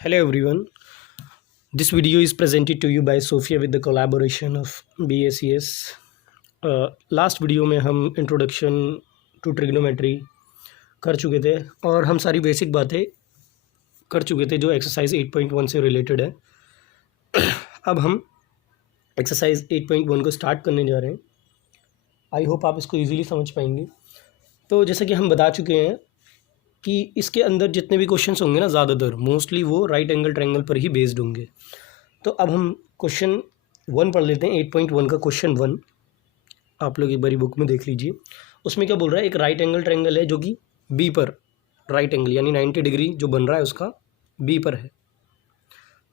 Hello everyone. This video is presented to you by Sophia with the collaboration of BACS. Last video में हम introduction to trigonometry कर चुके थे और हम सारी बेसिक बातें कर चुके थे जो एक्सरसाइज 8.1 से रिलेटेड है। अब हम एक्सरसाइज 8.1 को स्टार्ट करने जा रहे हैं। आई होप आप इसको इजीली समझ पाएंगे। तो जैसा कि हम बता चुके हैं कि इसके अंदर जितने भी क्वेश्चंस होंगे ना, ज़्यादातर मोस्टली वो राइट एंगल ट्रायंगल पर ही बेस्ड होंगे। तो अब हम क्वेश्चन 1 पढ़ लेते हैं। 8.1 का क्वेश्चन 1 आप लोग एक बारी बुक में देख लीजिए। उसमें क्या बोल रहा है, एक राइट एंगल ट्रायंगल है जो कि बी पर राइट एंगल यानी 90 डिग्री जो बन रहा है उसका बी पर है।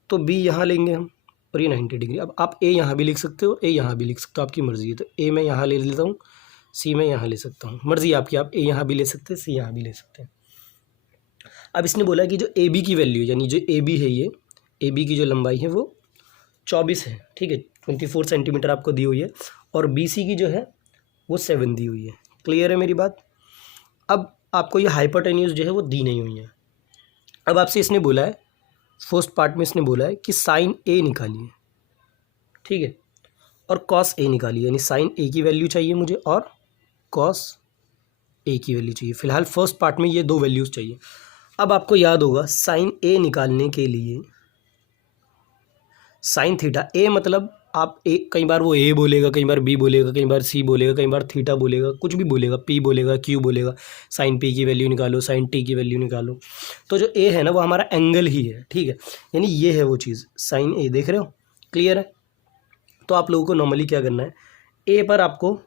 तो बी यहाँ लेंगे हम और ये 90 डिग्री। अब आप ए यहाँ भी लिख सकते हो, ए यहाँ भी लिख सकते हो, आपकी मर्ज़ी है। तो ए मैं यहाँ ले लेता हूँ, सी मैं यहाँ ले सकता हूँ, मर्ज़ी आपकी। आप ए यहाँ भी ले सकते हैं, सी यहाँ भी ले सकते हैं। अब इसने बोला कि जो ए बी की वैल्यू यानी जो ए बी है, ये ए बी की जो लंबाई है वो 24 है, ठीक है, 24 सेंटीमीटर आपको दी हुई है। और बी सी की जो है वो 7 दी हुई है। क्लियर है मेरी बात। अब आपको ये हाइपोटेन्यूज जो है वो दी नहीं हुई है। अब आपसे इसने बोला है, फर्स्ट पार्ट में इसने बोला है कि साइन ए निकालिए, ठीक है, और कॉस ए निकालिए, यानी साइन ए की वैल्यू चाहिए मुझे और कॉस ए की वैल्यू चाहिए। फिलहाल फर्स्ट पार्ट में ये दो वैल्यूज़ चाहिए। अब आपको याद होगा साइन ए निकालने के लिए साइन थीटा, ए मतलब आप ए, कई बार वो ए बोलेगा, कई बार बी बोलेगा, कई बार सी बोलेगा, कई बार थीटा बोलेगा, कुछ भी बोलेगा, पी बोलेगा, क्यू बोलेगा। साइन पी की वैल्यू निकालो, साइन टी की वैल्यू निकालो। तो जो ए है ना वो हमारा एंगल ही है, ठीक है, यानी ये है वो चीज़ साइन ए। देख रहे हो, क्लियर है। तो आप लोगों को नॉर्मली क्या करना है, ए पर आपको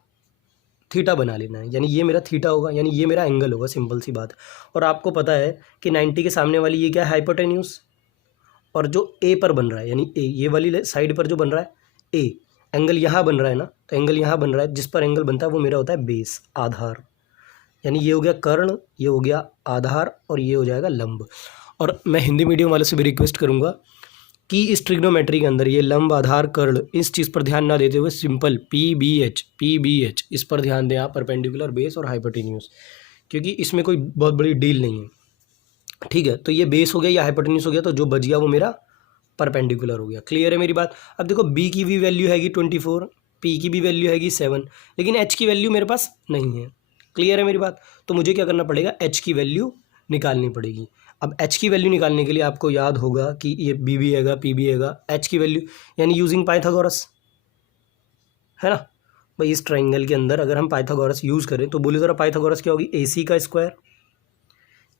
थीटा बना लेना है, यानी ये मेरा थीटा होगा, यानी ये मेरा एंगल होगा, सिंपल सी बात। और आपको पता है कि 90 के सामने वाली ये क्या है, हाइपोटेन्यूज। और जो ए पर बन रहा है यानी ए, ये वाली साइड पर जो बन रहा है ए, एंगल यहाँ बन रहा है ना, तो एंगल यहाँ बन रहा है, जिस पर एंगल बनता है वो मेरा होता है बेस, आधार। यानी ये हो गया कर्ण, ये हो गया आधार और ये हो जाएगा लंब। और मैं हिंदी मीडियम वाले से भी रिक्वेस्ट करूँगा कि इस ट्रिग्नोमेट्री के अंदर ये लंब आधार कर्ण इस चीज़ पर ध्यान ना देते हुए सिंपल पी बी एच इस पर ध्यान दें आप, परपेंडिकुलर, बेस और हाइपोटेन्यूज, क्योंकि इसमें कोई बहुत बड़ी डील नहीं है, ठीक है। तो ये बेस हो गया, या हाइपोटेन्यूज हो गया, तो जो बच गया वो मेरा परपेंडिकुलर हो गया। क्लियर है मेरी बात। अब देखो बी की भी वैल्यू हैगी 24, पी की भी वैल्यू हैगी 7, लेकिन एच की वैल्यू मेरे पास नहीं है। क्लियर है मेरी बात। तो मुझे क्या करना पड़ेगा, एच की वैल्यू निकालनी पड़ेगी। अब एच की वैल्यू निकालने के लिए आपको याद होगा कि ये बी भी हैगा, पी भी हैगा, एच की वैल्यू यानी यूजिंग पाइथागोरस, है ना भाई। इस ट्राइंगल के अंदर अगर हम पाइथागोरस यूज़ करें तो बोले ज़रा पाइथागोरस क्या होगी, ए सी का square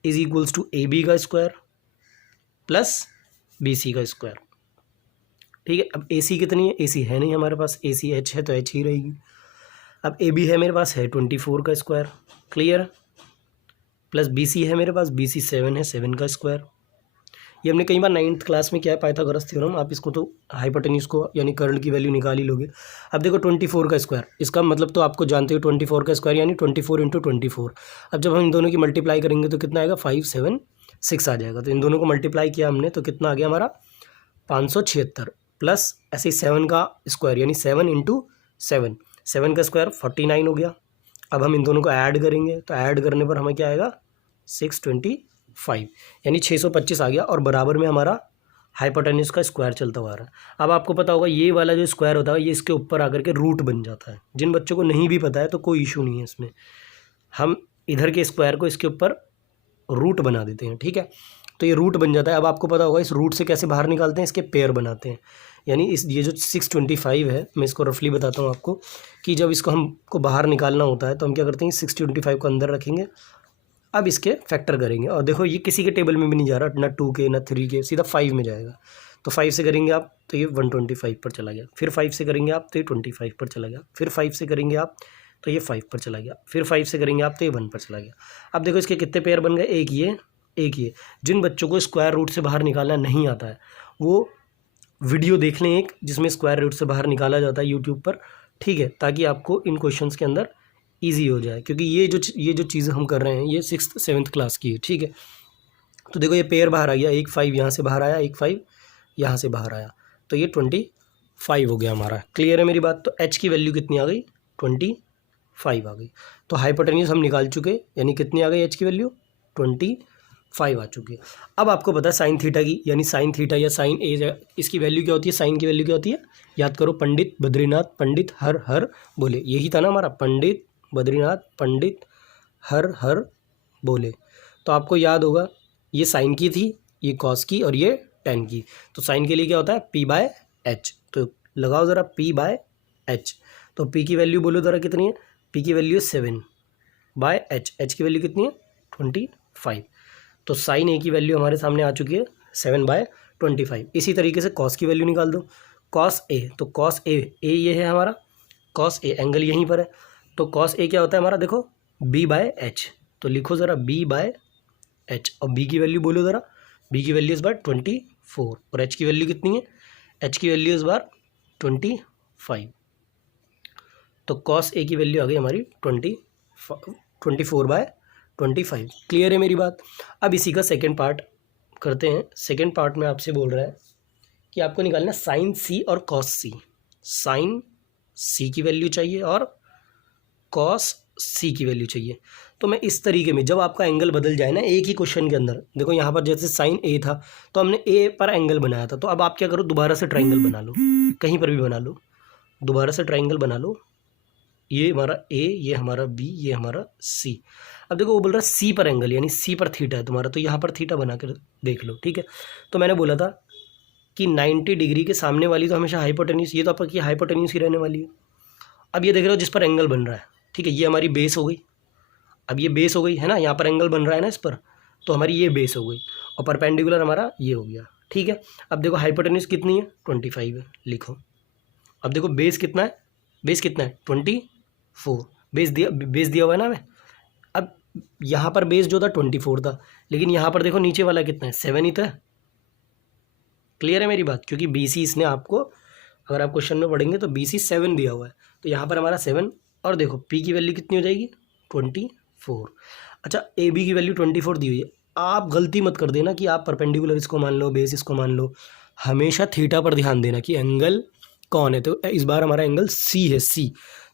is equals to A B का स्क्वायर प्लस बी सी का स्क्वायर, ठीक है। अब ए सी कितनी है, ए सी है नहीं हमारे पास, ए सी एच है तो एच ही रहेगी। अब ए बी है मेरे पास, है 24 का square, clear, plus B C है मेरे पास, बी सी 7 है, 7 का स्क्वायर। ये हमने कई बार 9th क्लास में किया है पाइथागोरस थ्योरम। आप इसको तो हाइपोटेन्यूज को यानी कर्ण की वैल्यू निकाल ही लोगे। अब देखो 24 का स्क्वायर, इसका मतलब तो आपको जानते हो 24 का स्क्वायर यानी 24 इंटू 24। अब जब हम इन दोनों की मल्टीप्लाई करेंगे तो कितना आएगा, 576 आ जाएगा। तो इन दोनों को मल्टीप्लाई किया हमने तो कितना आ गया हमारा 576, प्लस ऐसे ही 7 का स्क्वायर यानी 7 इंटू 7, 7 का स्क्वायर 49 हो गया। अब हम इन दोनों को ऐड करेंगे तो ऐड करने पर हमें क्या आएगा 625 यानी 625 आ गया। और बराबर में हमारा हाइपोटेन्यूज का स्क्वायर चलता हुआ आ रहा है। अब आपको पता होगा ये वाला जो स्क्वायर होता है ये इसके ऊपर आकर के रूट बन जाता है। जिन बच्चों को नहीं भी पता है तो कोई इशू नहीं है इसमें, हम इधर के स्क्वायर को इसके ऊपर रूट बना देते हैं, ठीक है। तो ये रूट बन जाता है। अब आपको पता होगा इस रूट से कैसे बाहर निकालते हैं, इसके पेयर बनाते हैं। यानी इस ये जो 625 है, मैं इसको रफली बताता हूँ आपको कि जब इसको हमको बाहर निकालना होता है तो हम क्या करते हैं, 625 को अंदर रखेंगे। अब इसके फैक्टर करेंगे और देखो ये किसी के टेबल में भी नहीं जा रहा, ना 2 के ना 3 के, सीधा 5 में जाएगा। तो 5 से करेंगे आप तो ये 125 पर चला गया, फिर 5 से करेंगे आप तो ये 25 पर चला गया, फिर 5 से करेंगे आप तो ये 5 पर चला गया, फिर 5 से करेंगे आप तो ये 1 पर चला गया। अब देखो इसके कितने पेयर बन गए, एक ये एक ये। जिन बच्चों को स्क्वायर रूट से बाहर निकालना नहीं आता है वो वीडियो देख लें एक, जिसमें स्क्वायर रूट से बाहर निकाला जाता है यूट्यूब पर, ठीक है, ताकि आपको इन क्वेश्चंस के अंदर ईजी हो जाए। क्योंकि ये जो चीज़ें हम कर रहे हैं ये 6th 7th क्लास की है, ठीक है। तो देखो ये पेयर बाहर आ गया, एक 5 यहाँ से बाहर आया, एक 5 यहाँ से बाहर आया, तो ये 25 हो गया हमारा। क्लियर है मेरी बात। तो एच की वैल्यू कितनी आ गई, 25 आ गई। तो हाइपोटेन्यूज हम निकाल चुके, यानी कितनी आ गई एच की वैल्यू 25। 5 आ चुकी है। अब आपको पता है साइन थीटा की, यानी साइन थीटा या साइन ए, इसकी वैल्यू क्या होती है, साइन की वैल्यू क्या होती है, याद करो, पंडित बद्रीनाथ पंडित हर हर बोले, यही था ना हमारा, पंडित बद्रीनाथ पंडित हर हर बोले। तो आपको याद होगा ये साइन की थी, ये कॉस की और ये टेन की। तो साइन के लिए क्या होता है, p/h। तो लगाओ ज़रा p/h। तो p की वैल्यू बोलो ज़रा कितनी है, p की वैल्यू है 7/h, h की वैल्यू कितनी है 25। तो साइन ए की वैल्यू हमारे सामने आ चुकी है 7/25। इसी तरीके से कॉस की वैल्यू निकाल दो, कॉस ए। तो कॉस ए ये है हमारा, कॉस ए एंगल यहीं पर है। तो कॉस ए क्या होता है हमारा, देखो b/h। तो लिखो ज़रा b/h और b की वैल्यू बोलो ज़रा, b की वैल्यू इस बार 24 और h की वैल्यू कितनी है, h की वैल्यू इस बार 25। तो कॉस ए की वैल्यू आ गई हमारी 24/25। क्लियर है मेरी बात। अब इसी का सेकेंड पार्ट करते हैं। सेकेंड पार्ट में आपसे बोल रहा है कि आपको निकालना साइन सी और कॉस सी। साइन सी की वैल्यू चाहिए और कॉस सी की वैल्यू चाहिए। तो मैं इस तरीके में, जब आपका एंगल बदल जाए ना एक ही क्वेश्चन के अंदर, देखो यहाँ पर जैसे साइन ए था तो हमने ए पर एंगल बनाया था, तो अब आप क्या करो, दोबारा से ट्राइंगल बना लो, कहीं पर भी बना लो, दोबारा से ट्राइंगल बना लो। ये हमारा ए, ये हमारा बी, ये हमारा सी। अब देखो वो बोल रहा है सी पर एंगल, यानी सी पर थीटा है तुम्हारा, तो यहाँ पर थीटा बना कर देख लो, ठीक है। तो मैंने बोला था कि 90 डिग्री के सामने वाली तो हमेशा हाइपोटेन्यूस, ये तो आपकी हाइपोटेन्यूस ही रहने वाली है। अब ये देख रहे हो जिस पर एंगल बन रहा है, ठीक है, ये हमारी बेस हो गई। अब ये बेस हो गई है ना, यहाँ पर एंगल बन रहा है ना इस पर, तो हमारी ये बेस हो गई और परपेंडिकुलर हमारा ये हो गया, ठीक है। अब देखो हाइपोटेन्यूस कितनी है 25 है, लिखो। अब देखो बेस कितना है, बेस कितना है 24, बेस दिया हुआ है ना हमें। अब यहाँ पर बेस जो था 24 था, लेकिन यहाँ पर देखो नीचे वाला कितना है 7 ही था। क्लियर है मेरी बात, क्योंकि BC इसने आपको, अगर आप क्वेश्चन में पढ़ेंगे तो BC 7 दिया हुआ है, तो यहाँ पर हमारा 7। और देखो P की वैल्यू कितनी हो जाएगी 24। अच्छा AB की वैल्यू 24 दी हुई है। आप गलती मत कर देना कि आप परपेंडिकुलर इसको मान लो, बेस इसको मान लो, हमेशा थीटा पर ध्यान देना कि एंगल कौन है। तो इस बार हमारा एंगल C है, C।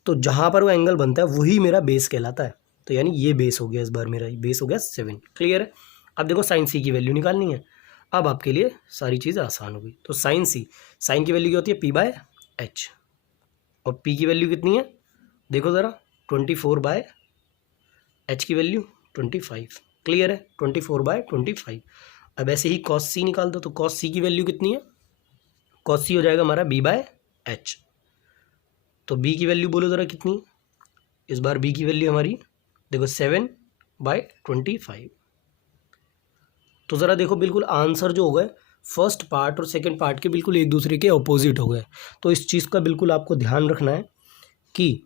तो जहाँ पर वो एंगल बनता है वही मेरा बेस कहलाता है। तो यानी ये बेस हो गया, इस बार मेरा बेस हो गया 7। क्लियर है। अब देखो साइन C की वैल्यू निकालनी है। अब आपके लिए सारी चीज़ें आसान हो गई। तो साइन C, साइन की वैल्यू क्या होती है p/h और p की वैल्यू कितनी है देखो ज़रा 24/h की वैल्यू 25। क्लियर है, 24/25। अब ऐसे ही cos C निकाल दो। तो cos C की वैल्यू कितनी है, cos C हो जाएगा हमारा b/h। तो b की वैल्यू बोलो ज़रा कितनी, इस बार b की वैल्यू हमारी देखो 7/25। तो ज़रा देखो बिल्कुल आंसर जो हो गए फर्स्ट पार्ट और सेकंड पार्ट के बिल्कुल एक दूसरे के अपोजिट हो गए। तो इस चीज़ का बिल्कुल आपको ध्यान रखना है कि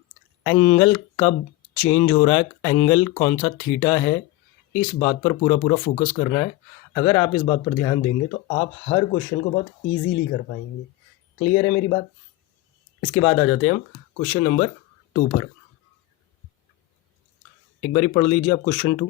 एंगल कब चेंज हो रहा है, एंगल कौन सा थीटा है, इस बात पर पूरा फोकस करना है। अगर आप इस बात पर ध्यान देंगे तो आप हर क्वेश्चन को बहुत ईजीली कर पाएंगे। क्लियर है मेरी बात। इसके बाद आ जाते हैं हम क्वेश्चन नंबर 2 पर। एक बारी पढ़ लीजिए आप क्वेश्चन 2।